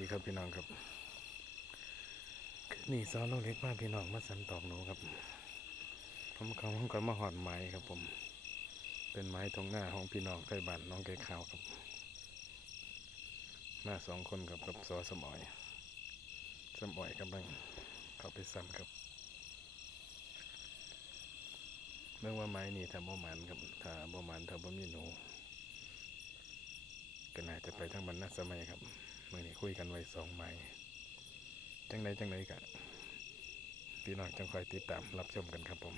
ดีครับพี่น้องครับคืนนี่ซอนลูกเล็กมากพี่น้องมาสันตอกหนูครับผมเขาผมก็มาหอดไม้ครับ ผม เป็นไม้ทงหน้าของพี่น้องใกล้บ้านน้องไก่ขาวครับมาสองคนกับกับซอสมอยสมอยกำลังเข้าไปซ้ำครับเรื่องว่าไม้นี่ถ้าบ่หมันครับถ้าบ่หมันถ้าบ่มีหนูก็น่าจะไปทั้งบรรณาสมัยครับ มื่อนี้คุยกันไว้สองไม้จังไรจังไรกะพี่น้องจังคอยติดตามรับชมกันครับผม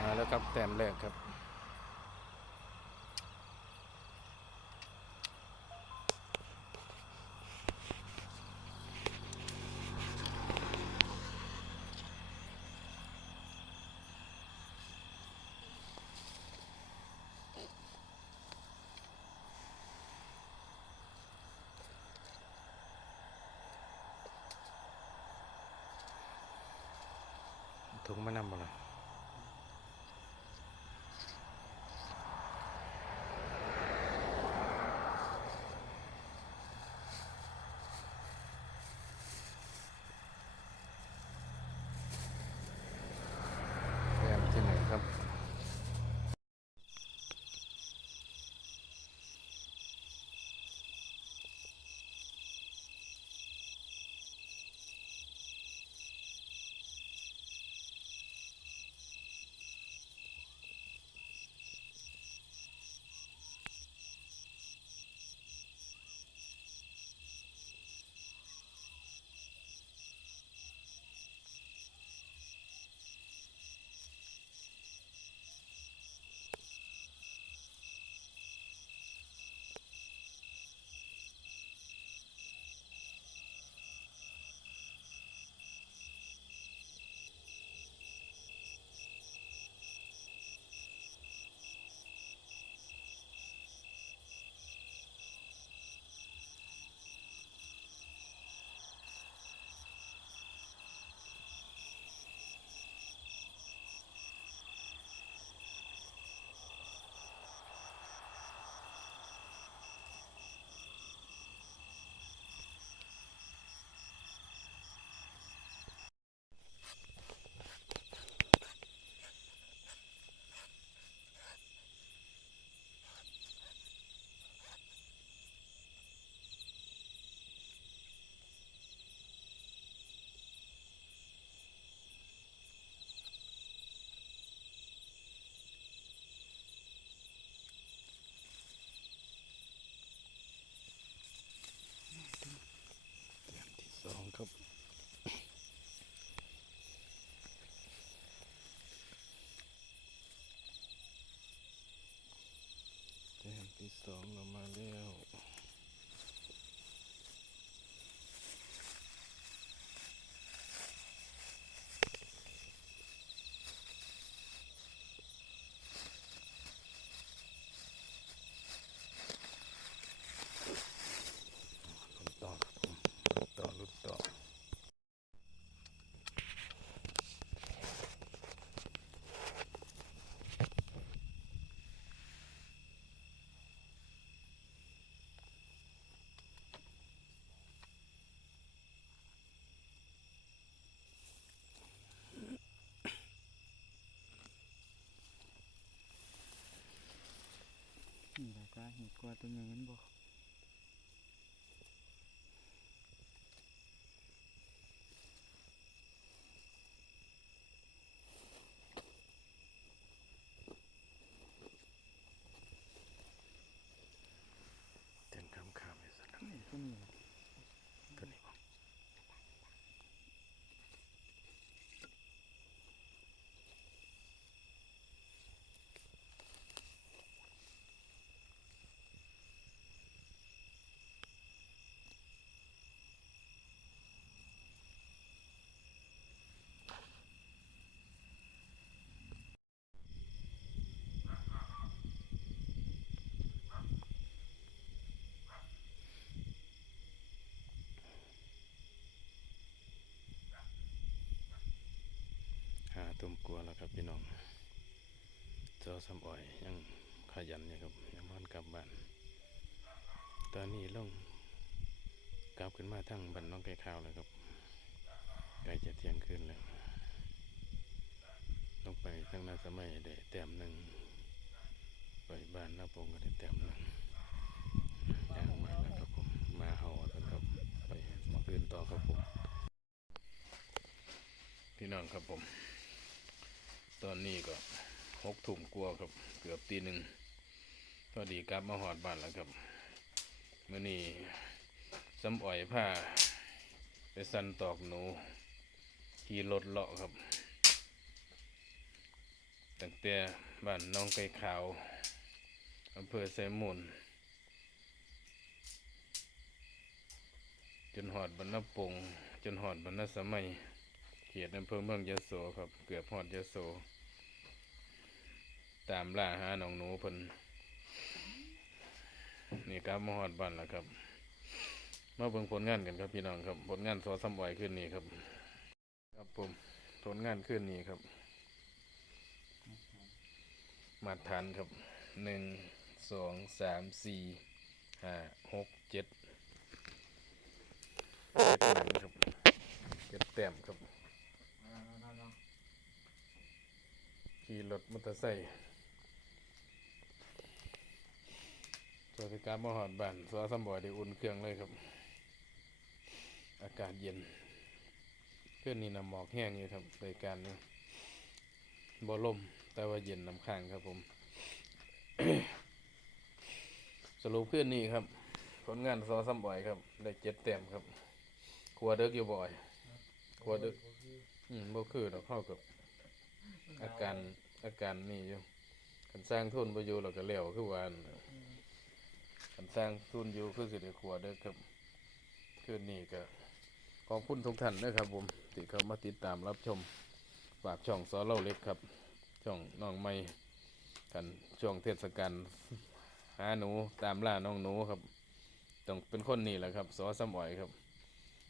มาแล้วครับแต้มแรกครับ สองเรามาแล้ว ลุ้นต่อครับผมลุ้นต่อลุ้นต่อนี่แหละจ้าเห็ด กลัวตัวใหญ่มันบ่เต็นคำคำอยู่สักนี่ตัวนี้แหละ ตัวนี้บ่หาตุ่มกลัวแล้วครับ พี่น้องเจ้าสำอ่อยยังขยันอยู่ครับยังมันกลับบ้าน ตอนนี้ลงกลับขึ้นมาทั้งบันน้องไก่ข้าวเลยครับใกล้จะเที่ยงคืนแล้วลงไปทั้งนาสมัยได้แต้มหนึ่งไปบ้านนาปงก็ได้แต้มหนึ่งย่างมาแล้วครับผมมาเห่ากันครับไปมาคืนต่อครับผมพี่น้องครับผม ตอนนี้ก็หกถุ่มกลัวครับ เกือบตีหนึ่งพอดีกลับมาหอดบ้านแล้วครับเมื่อนี้ซ้ำอ่อยผ้า ไปสันตอกหนู ขี่รถเลาะครับ ตั้งแต่บ้านน้องไก่ขาวอำเภอไซมูลจนหอดบรรณปงจนหอดบรรณสมัย เขตอำเภอเมืองยะโสครับ เกือบหอดยะโส ตามล่าหาหนองหนูเพิ่นนี่ครับมาหอดบ้านแล้วครับ มาเบิ่งผลงานกันครับพี่น้องครับ ผลงานสอซ้ำไหวขึ้นนี้ครับ ครับผมผลงานขึ้นนี้ครับ มาตรฐานครับหนึ่งสองสามสี่ห้าหกเจ็ดเจ็ดหนังครับเจ็ดแต้มครับ ขี่รถมอเตอร์ไซค์สวัสดิการมหอดบ้านสอสมบ่อยได้อุ่นเครื่องเลยครับ อากาศเย็นเพื่อนนี่นำหมอกแห้งอยู่ครับรายการนี้บ่ลมแต่ว่าเย็นน้ำค้างครับผม สรุปเพื่อนนี่ครับ ผลงานซอซ้ำบ่อยครับ ได้เจ็ดแต้มครับครัวเด็กอยู่บ่อยครัวเด็กอืมบ่คือดอกเข้ากับ อาการอาการนี่อยู่คันสร้างทุนไปอยู่เราก็แล้วคือว่านั่นน่ะคันสร้างทุนอยู่คือสิได้ขัวเด้ครับ คืนนี้ก็ขอบคุณทุกท่านนะครับผมที่เข้ามาติดตามรับชมฝากช่องซอเล่าเล็กครับ ช่องน้องไม่กันช่วงเทศกาลหาหนูตามล่าน้องหนูครับ ต้องเป็นคนนี่แหละครับสอสมอยครับ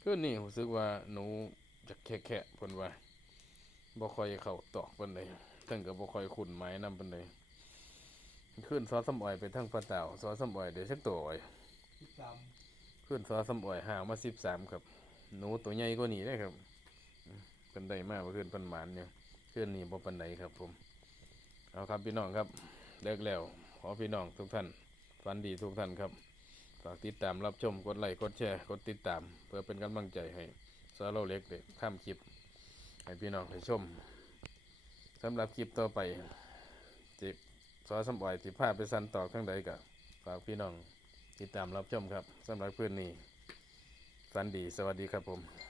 คืนนี้รู้สึกว่าหนูจะแค่ๆเพิ่นว่า บ่ค่อยเข้าตอกปานใดทั้งก็บ่ค่อยคุ้นไม้นำปานใดขึ้นซอสำอ่อยไปทั้งปลาเต่าซอสำอ่อยเดี๋ยวสักตัวอ่อยขึ้นซอสำอ่อยห่างมา13ครับ หนูตัวใหญ่กว่านี้เด้ครับอืมเพิ่นได้มาเมื่อคืนเพิ่นหมานอยู่คืนนี้บ่ปานใดครับผม เอาครับพี่น้องครับเลิกแล้ว ขอพี่น้องทุกท่านฝันดีทุกท่านครับ ฝากติดตามรับชมกดไลค์กดแชร์กดติดตาม เพื่อเป็นกำลังใจให้ซาโลเล็กเด็กข้ามคลิป ให้พี่น้องได้ชมสำหรับคลิปต่อไปจิสอสมบอยสิพาไปสันต่อข้างใดกับฝากพี่น้องติดตามรับชมครับสำหรับเพื่อนนี้สันดีสวัสดีครับผม